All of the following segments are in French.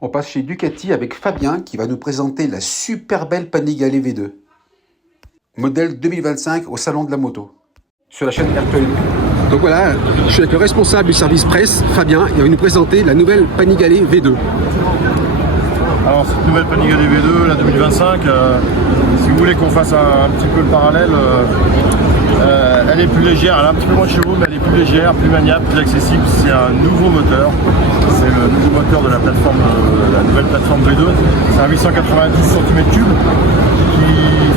On passe chez Ducati avec Fabien qui va nous présenter la super belle Panigale V2. Modèle 2025 au Salon de la Moto. Sur la chaîne Airtel. Donc voilà, je suis avec le responsable du service presse, Fabien, et il va nous présenter la nouvelle Panigale V2. Alors cette nouvelle Panigale V2, la 2025, si vous voulez qu'on fasse un petit peu le parallèle, elle est plus légère, elle a un petit peu moins de chevaux, mais elle est plus légère, plus maniable, plus accessible. C'est un nouveau moteur, c'est le nouveau moteur de la plateforme, la nouvelle plateforme V2. C'est un 890 cm3 qui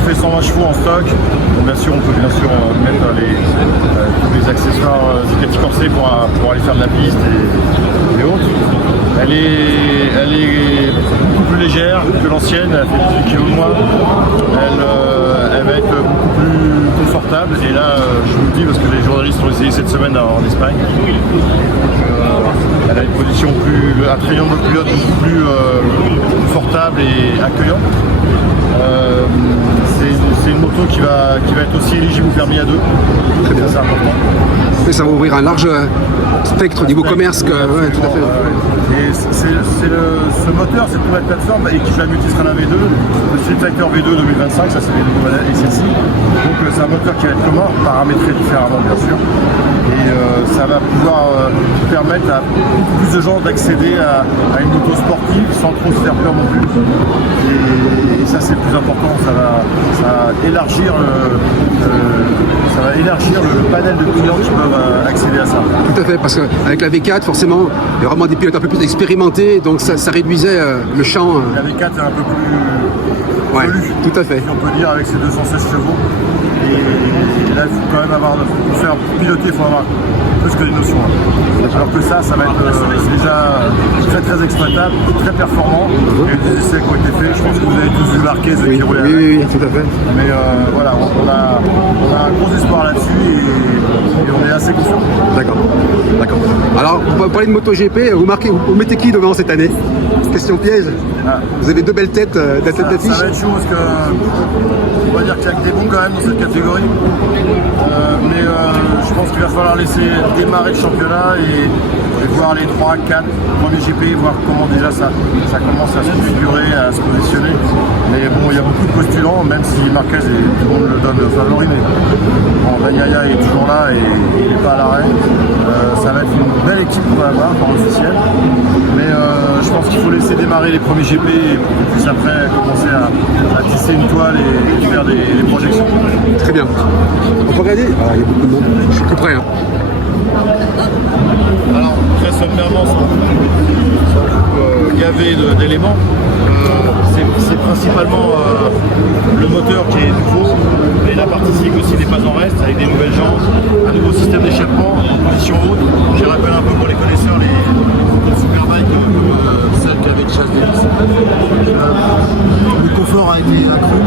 fait 120 chevaux en stock. Donc, bien sûr, on peut mettre tous les accessoires Ducati Corset pour aller faire de la piste et autres. Elle est beaucoup plus légère que l'ancienne, elle fait 10 kg de moins. Elle va être beaucoup plus confortable. Et là, je vous le dis parce que les journalistes ont essayé cette semaine en Espagne. Elle a une position un crayon de pilote beaucoup plus confortable et accueillant. C'est une moto qui va être aussi éligible au permis A2. Très bien. C'est important. Mais ça va ouvrir un large spectre au niveau commerce. Ouais, tout à fait. Et ce moteur, cette nouvelle plateforme équipe la Multistrada V2, le Street Fighter V2 2025, ça c'est les nouveaux modèles et celle-ci. Donc c'est un moteur qui va être commun, paramétré différemment bien sûr. Et ça va pouvoir permettre à beaucoup plus de gens d'accéder à une moto sportive sans trop se faire peur non plus. Et ça c'est le plus important, ça va élargir le panel de clients qui peuvent accéder à ça. Tout à fait, parce qu'avec la V4, forcément, il y a vraiment des pilotes un peu plus expérimentés, donc ça réduisait le champ. La V4 est un peu plus ouais, tout à fait. Si on peut dire, avec ses 216 chevaux. Et là, il faut quand même pour faire piloter, il faut avoir plus que des notions. Alors que ça va être déjà très exploitable, très performant. Il y a eu des essais qui ont été faits, je pense que vous avez tous vu Marquez qui roulait avec. Oui, tout à fait. Mais voilà, on a un gros espoir là-dessus et on est assez confiant. D'accord. Alors, pour parler de MotoGP, vous mettez qui devant cette année? Question piège. Ah. Vous avez deux belles têtes d'affiche. Ça va être chaud parce que on va dire qu'il y a que des bons quand même dans cette catégorie. Mais je pense qu'il va falloir laisser démarrer le championnat et voir les 3, 4 premiers GP, voir comment déjà ça commence à se configurer, à se positionner. Mais bon, il y a beaucoup de postulants, même si Marquez, tout le monde le donne favori, mais bon, Bagnaia est toujours là et il n'est pas à l'arrêt. Ça va être une belle équipe qu'on va avoir en officiel. Mais je pense qu'il faut laisser démarrer les premiers GP et puis après commencer à tisser une toile et faire des projections. Très bien. On peut regarder? Ah, il y a beaucoup de monde. Je suis tout prêt. Hein. Alors, très sommairement, c'est gavé d'éléments. C'est principalement le moteur qui est nouveau, et la partie cycle aussi n'est pas en reste, avec des nouvelles jantes, un nouveau système d'échappement en position haute. Je rappelle un peu pour les connaisseurs les superbikes comme celle qu'avait Chase Davis. Le confort a été accru,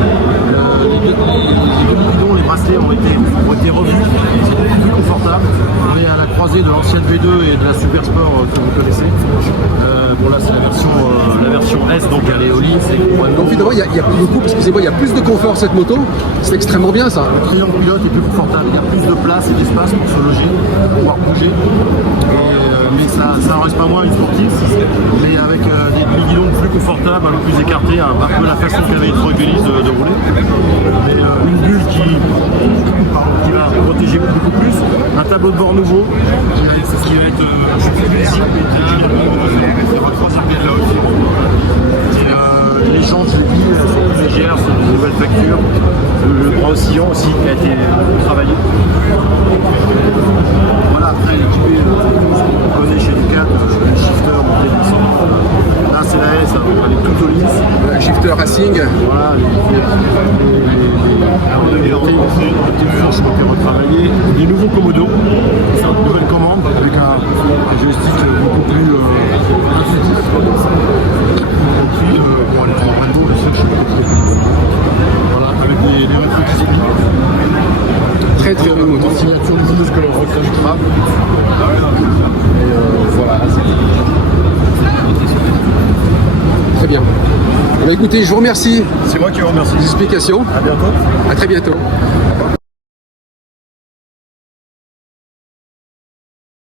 les guidons, les bracelets ont été revus, c'est beaucoup plus confortable. On est à la croisée de l'ancienne V2 et de la Super Sport que vous connaissez. Bon là c'est la version S, donc elle est au lit. Donc finalement il y a beaucoup, excusez-moi, il y a plus de confort cette moto, c'est extrêmement bien ça. Le crayon de pilote est plus confortable, il y a plus de place et d'espace pour se loger, pour pouvoir bouger. Mais ça ne reste pas moins une sportive, mais avec des guidons plus confortables, un peu plus écartés, un peu la façon qu'avait une Troy-Bélis de rouler. Mais une bulle qui va protéger beaucoup plus, un tableau de bord nouveau, c'est ce qui va être les jantes, je l'ai dit, sont plus légères, c'est une nouvelle facture. Le bras oscillant aussi qui a été travaillé. Voilà, après l'équipé, on connaît chez Ducati, le shifter, monté descendre. Là c'est la S, elle est toute au lisse. Le shifter racing. Voilà, les fourches ont été retravaillées. Des nouveaux commodos, c'est une nouvelle commande avec un joystick beaucoup plus intuitif. Et puis, bon, les 3 panneaux, le seul voilà, avec des rétro-displays. Très belle moto. Signature lumineuse que l'on reconnaîtra. Et voilà, c'est très bien. Bah, écoutez, je vous remercie. C'est moi qui vous remercie. Des explications. À bientôt. À très bientôt.